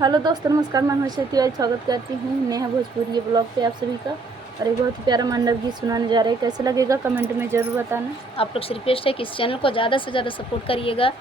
Hello दोस्तों, नमस्कार। मैं हमेशा तिवारी स्वागत करती हूँ नेहा भोजपुरी ब्लॉग पे आप सभी का। और एक बहुत ही प्यारा मंडप गीत सुनाने जा रहे हैं। कैसे लगेगा कमेंट में ज़रूर बताना। आप लोग से रिक्वेस्ट है कि इस चैनल को ज़्यादा से ज़्यादा सपोर्ट करिएगा।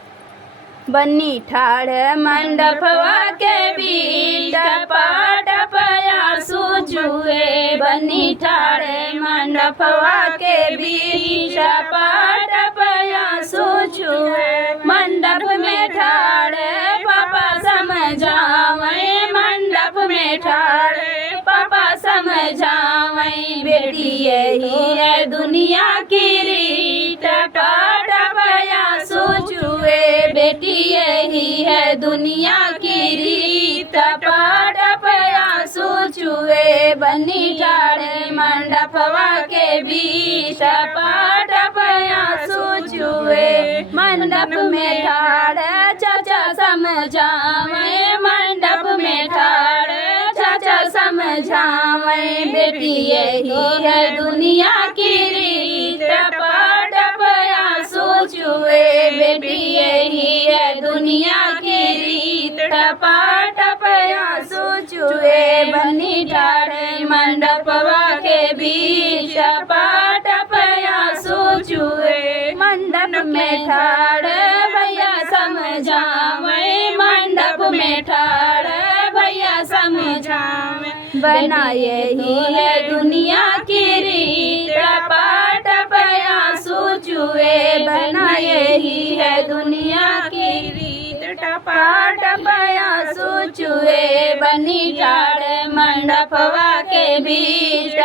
बन्नी ठाड़ मंडपवा के बीच टपया सुजुए, बन्नी ठाड़ मंडपवा के बीच टपया सुजुए। मंडप में ठाड़े पापा समझावे, मंडप में ठाड़े पापा समझावे। बेटी यही है दुनिया की रीत, टपया सोचुए। बेटी यही है दुनिया की रीत, टपया सोचुए। बन्नी ठाड़े मंडपवा के बीच टपया सोचुए। मंडप में ठाड़े चाचा समझावे, मंडप में ठाड़े चाचा समझावे। बेटी यही है दुनिया की रीत, टपया सोचुए। बेटी यही है दुनिया की रीत, टपया सोचुए। बन्नी ठाड़े मंडपवा के बीच टपया सोचुए। मंडप में ठाड़े भैया समझावे, मंडप में ठाड़े भैया समझावे। बना यही है दुनिया की रीत, टपया सोचुए। बना यही है दुनिया की रीत, टपया सोचुए। बन्नी ठाड़े मंडपवा के बीच